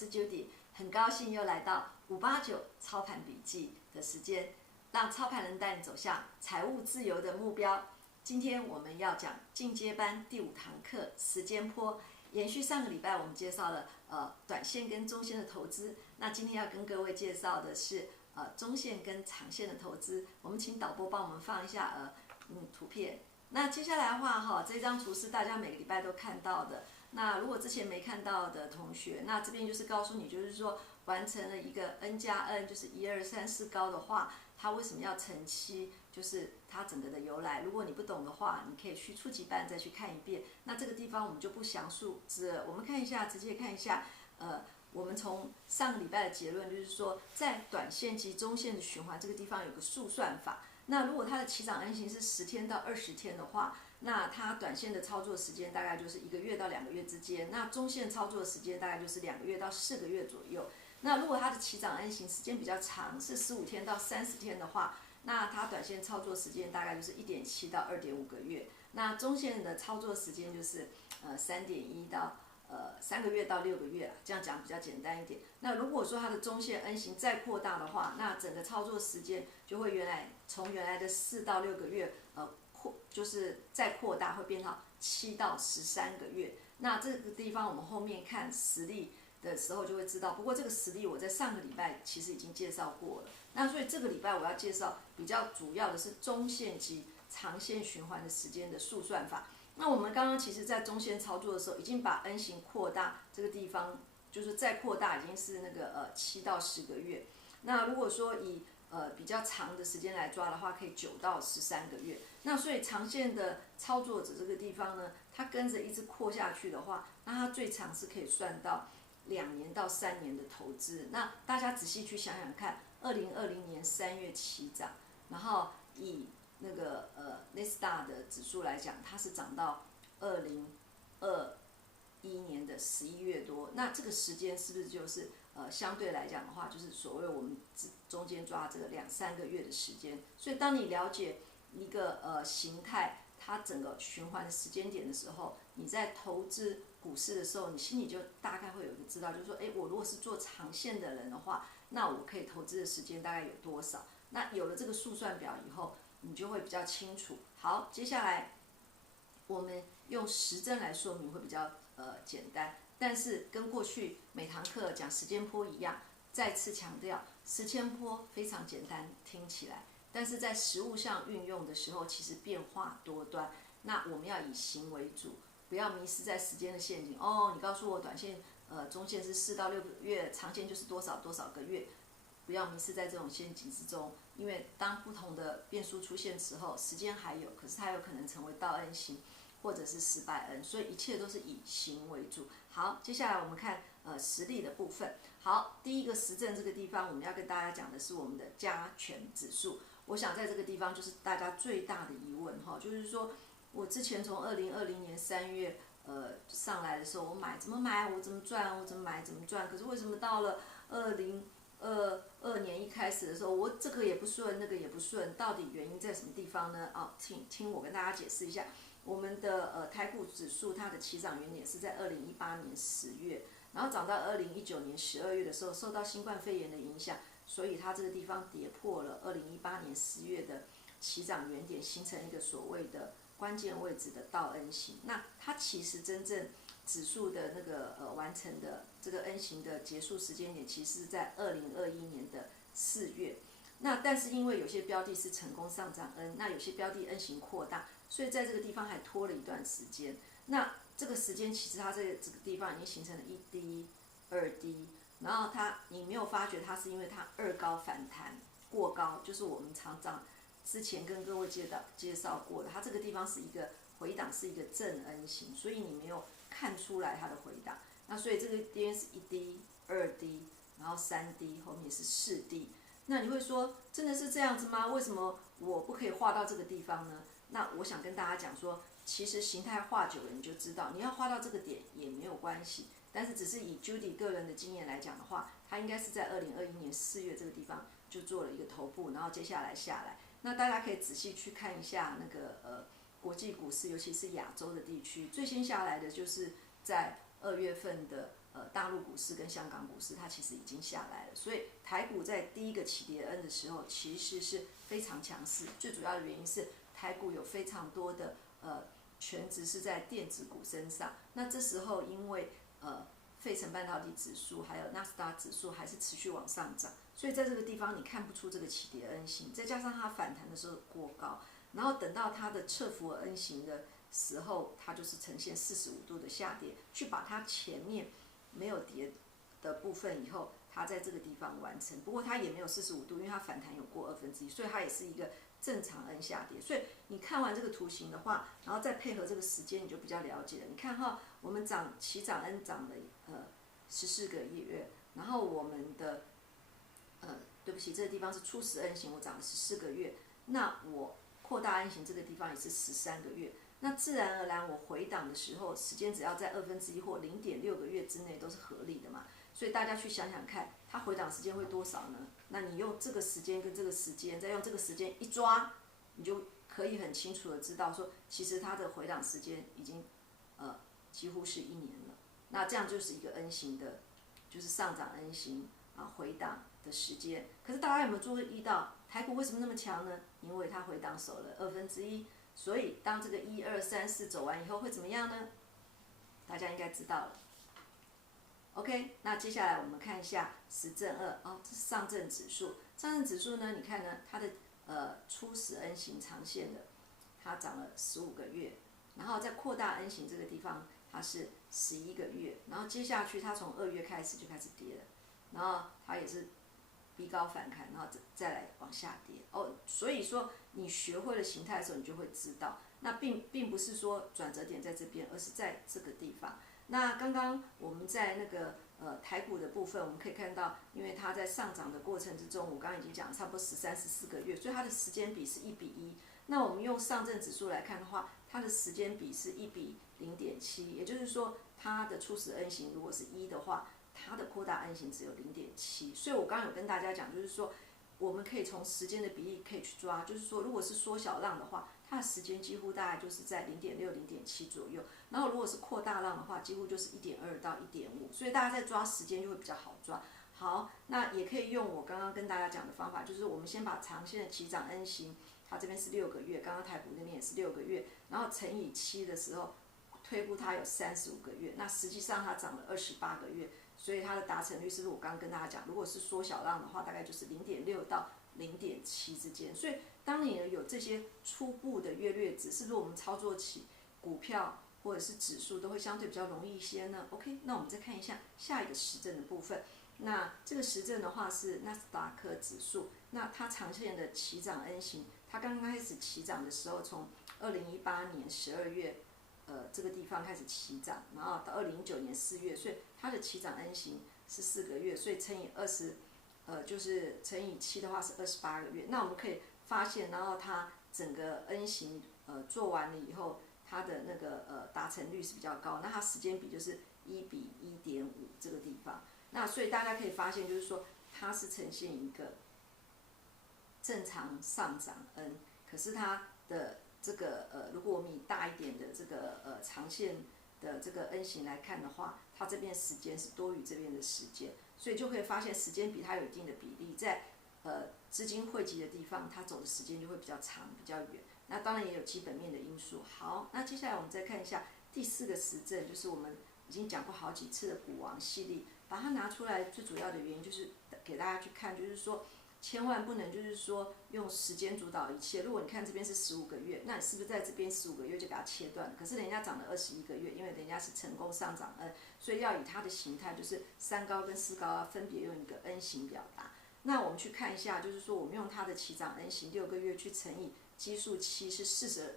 是 Judy， 很高兴又来到589操盘笔记的时间，让操盘人带你走向财务自由的目标。今天我们要讲进阶班第5堂课时间波，延续上个礼拜我们介绍了短线跟中线的投资，那今天要跟各位介绍的是中线跟长线的投资。我们请导播帮我们放一下图片。那接下来的话这张图是大家每个礼拜都看到的。那如果之前没看到的同学，那这边就是告诉你，就是说完成了一个 N+N， 就是1、2、3、4高的话，它为什么要乘7，就是它整个的由来。如果你不懂的话，你可以去初级班再去看一遍。那这个地方我们就不详述，我们看一下，直接看一下，我们从上个礼拜的结论就是说，在短线及中线的循环这个地方有个速算法。那如果它的起涨 N 型是10天到20天的话，那它短线的操作时间大概就是1个月到2个月之间，那中线操作的时间大概就是2个月到4个月左右。那如果它的起涨 N 型时间比较长，是15天到30天的话，那它短线操作时间大概就是1.7到2.5个月。那中线的操作时间就是3.1到3个月到6个月，这样讲比较简单一点。那如果说它的中线 N 型再扩大的话，那整个操作时间就会从原来的4到6个月，就是再扩大，会变到7到13个月。那这个地方我们后面看实例的时候就会知道。不过这个实例我在上个礼拜其实已经介绍过了。那所以这个礼拜我要介绍比较主要的是中线及长线循环的时间的速算法。那我们刚刚其实在中线操作的时候，已经把 N 型扩大这个地方，就是再扩大已经是那个7到10个月。那如果说以比较长的时间来抓的话，可以9到13个月。那所以长线的操作者这个地方呢，它跟着一直扩下去的话，那它最长是可以算到2年到3年的投资。那大家仔细去想想看，2020年3月起涨，然后以那个纳斯达的指数来讲，它是涨到2021年的11月多。那这个时间是不是就是相对来讲的话，就是所谓我们中间抓这个2、3个月的时间。所以当你了解一个形态它整个循环的时间点的时候，你在投资股市的时候，你心里就大概会有一个知道，就是说，我如果是做长线的人的话，那我可以投资的时间大概有多少？那有了这个速算表以后，你就会比较清楚。好，接下来我们用实证来说明会比较简单，但是跟过去每堂课讲时间波一样，再次强调，时间波非常简单，听起来。但是在实务上运用的时候，其实变化多端。那我们要以行为主，不要迷失在时间的陷阱。你告诉我短线、中线是4到6个月，长线就是多少多少个月，不要迷失在这种陷阱之中。因为当不同的变数出现时候，时间还有，可是它有可能成为倒 N 型，或者是失败 N， 所以一切都是以行为主。好，接下来我们看实例的部分。好，第一个实证这个地方，我们要跟大家讲的是我们的加权指数。我想在这个地方就是大家最大的疑问就是说我之前从2020年3月上来的时候，我买怎么买，我怎么赚，我怎么买怎么赚。可是为什么到了2022年一开始的时候，我这个也不顺，那个也不顺，到底原因在什么地方呢？听我跟大家解释一下。我们的台股指数它的起涨原点是在2018年10月，然后涨到2019年12月的时候，受到新冠肺炎的影响。所以它这个地方跌破了2018年10月的起涨原点，形成一个所谓的关键位置的倒 N 型。那它其实真正指数的那个完成的这个 N 型的结束时间点，其实是在2021年的4月。那但是因为有些标的是成功上涨 N， 那有些标的 N 型扩大，所以在这个地方还拖了一段时间。那这个时间其实它这个地方已经形成了1D、2D。然后你没有发觉它是因为它2高反弹过高，就是我们之前跟各位介绍过的，它这个地方是一个回档，是一个正 N 型，所以你没有看出来它的回档。那所以这个地方是1D、2D， 然后3D， 后面是4D。那你会说，真的是这样子吗？为什么我不可以画到这个地方呢？那我想跟大家讲说，其实形态画久了你就知道，你要画到这个点也没有关系。但是只是以 Judy 个人的经验来讲的话，他应该是在2021年4月这个地方就做了一个头部，然后接下来下来。那大家可以仔细去看一下那个国际股市，尤其是亚洲的地区，最先下来的就是在2月份的大陆股市跟香港股市它其实已经下来了，所以台股在第一个起跌 N 的时候其实是非常强势，最主要的原因是台股有非常多的权值是在电子股身上，那这时候因为费城半导体指数还有纳斯达克指数还是持续往上涨，所以在这个地方你看不出这个起跌 N 型，再加上它反弹的时候过高，然后等到它的侧幅 N 型的时候，它就是呈现45度的下跌，去把它前面没有跌的部分以后，它在这个地方完成。不过它也没有45度，因为它反弹有过1/2，所以它也是一个正常 N 下跌。所以你看完这个图形的话，然后再配合这个时间，你就比较了解了。你看哈，我们起涨 N 涨了14个月，然后我们的对不起，这个地方是初始 N 型，我涨了14个月，那我扩大 N 型这个地方也是13个月。那自然而然，我回档的时候，时间只要在1/2或0.6个月之内都是合理的嘛。所以大家去想想看，它回档时间会多少呢？那你用这个时间跟这个时间，再用这个时间一抓，你就可以很清楚的知道说，其实它的回档时间已经几乎是1年了。那这样就是一个 N 型的，就是上涨 N 型回档的时间。可是大家有没有注意到台股为什么那么强呢？因为它回档守了1/2。所以当这个1、2、3、4走完以后会怎么样呢？大家应该知道了。OK， 那接下来我们看一下实证2这是上证指数。上证指数呢，你看呢，它的初始 N 型长线的，它涨了15个月，然后在扩大 N 型这个地方，它是11个月，然后接下去它从2月开始就开始跌了，然后它也是逼高反弹，然后再来往下跌。所以说你学会了形态的时候，你就会知道，那并不是说转折点在这边，而是在这个地方。那刚刚我们在那个台股的部分，我们可以看到，因为它在上涨的过程之中，我刚刚已经讲了差不多13、14个月，所以它的时间比是1:1。那我们用上证指数来看的话，它的时间比是1:0.7，也就是说它的初始 N 型如果是1的话，它的扩大 N 型只有0.7。所以我刚刚有跟大家讲，就是说我们可以从时间的比例可以去抓，就是说如果是缩小浪的话，它的时间几乎大概就是在0.6、0.7左右。然后如果是扩大浪的话，几乎就是1.2到1.5，所以大家在抓时间就会比较好抓。好，那也可以用我刚刚跟大家讲的方法，就是我们先把长线的起涨 N 型，它这边是6个月，刚刚台股那边也是6个月，然后乘以7的时候，推估它有35个月，那实际上它涨了28个月，所以它的达成率是不是我刚刚跟大家讲，如果是缩小浪的话，大概就是0.6到0.7之间。所以当你有这些初步的月略值，是不是我们操作起股票或者是指数都会相对比较容易一些呢 ？OK， 那我们再看一下下一个实证的部分。那这个实证的话是纳斯达克指数，那它长线的起涨 N 型，它刚刚开始起涨的时候，从2018年12月，这个地方开始起涨，然后到2019年4月，所以它的起涨 N 型是4个月，所以乘以20，就是乘以7的话是28个月。那我们可以发现，然后它整个 N 型做完了以后，它的那个达成率是比较高，那它时间比就是1:1.5这个地方。那所以大家可以发现，就是说它是呈现一个正常上涨 N， 可是它的这个如果我们以大一点的这个长线的这个 N 型来看的话，它这边时间是多于这边的时间，所以就可以发现时间比它有一定的比例，在资金汇集的地方，它走的时间就会比较长、比较远。那当然也有基本面的因素。好，那接下来我们再看一下第4个实证，就是我们已经讲过好几次的股王系列，把它拿出来，最主要的原因就是给大家去看，就是说千万不能就是说用时间主导一切。如果你看这边是15个月，那你是不是在这边15个月就给它切断？可是人家涨了21个月，因为人家是成功上涨 N， 所以要以它的形态，就是3高跟4高分别用一个 N 型表达。那我们去看一下，就是说我们用它的起涨 N 型6个月去乘以基数7是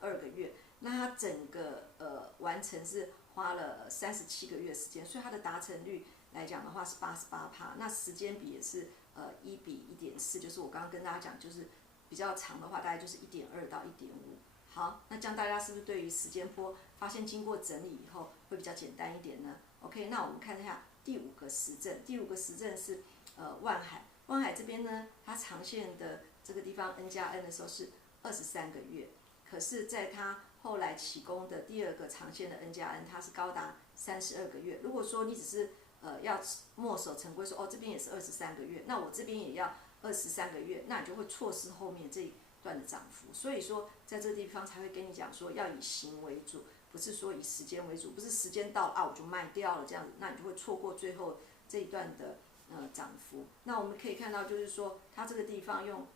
42个月，那它整个完成是花了37个月时间，所以它的达成率来讲的话是88%，那时间比也是1:1.4，就是我刚刚跟大家讲，就是比较长的话，大概就是1.2到1.5。好，那这样大家是不是对于时间波发现经过整理以后会比较简单一点呢 ？OK， 那我们看一下第5个实证，第5个实证是万海。万海这边呢，它长线的这个地方 N+N 的时候是23个月，可是在它后来起攻的第2个长线的 N+N， 它是高达32个月。如果说你只是要墨守成规说哦这边也是23个月，那我这边也要23个月，那你就会错失后面这一段的涨幅。所以说在这个地方才会跟你讲说要以形为主，不是说以时间为主，不是时间到啊我就卖掉了这样子，那你就会错过最后这一段的涨幅。那我们可以看到就是说它这个地方用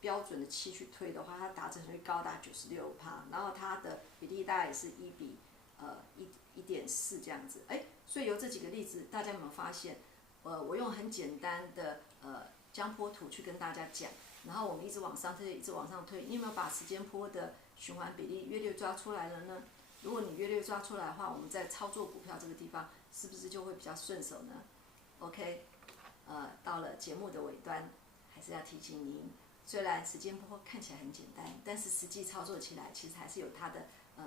标准的7去推的话，它达成率高达96%，然后它的比例大概也是1:1.4这样子。所以由这几个例子，大家有没有发现？我用很简单的江波图去跟大家讲，然后我们一直往上推，一直往上推。你有没有把时间波的循环比例约略抓出来了呢？如果你约略抓出来的话，我们在操作股票这个地方是不是就会比较顺手呢 ？OK， 到了节目的尾端，还是要提醒您，虽然时间波看起来很简单，但是实际操作起来其实还是有它的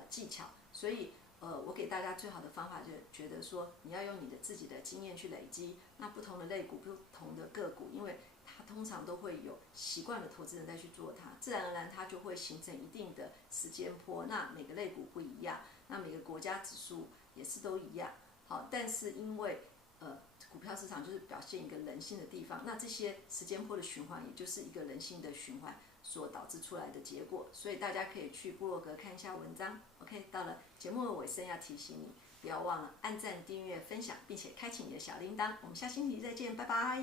技巧。所以我给大家最好的方法就觉得说，你要用你的自己的经验去累积。那不同的类股、不同的个股，因为它通常都会有习惯的投资人在去做它，自然而然它就会形成一定的时间波。那每个类股不一样，那每个国家指数也是都一样。好，但是因为股票市场就是表现一个人性的地方，那这些时间波的循环，也就是一个人性的循环所导致出来的结果。所以大家可以去部落格看一下文章。OK， 到了节目的尾声，要提醒你，不要忘了按赞、订阅、分享，并且开启你的小铃铛。我们下星期再见，拜拜。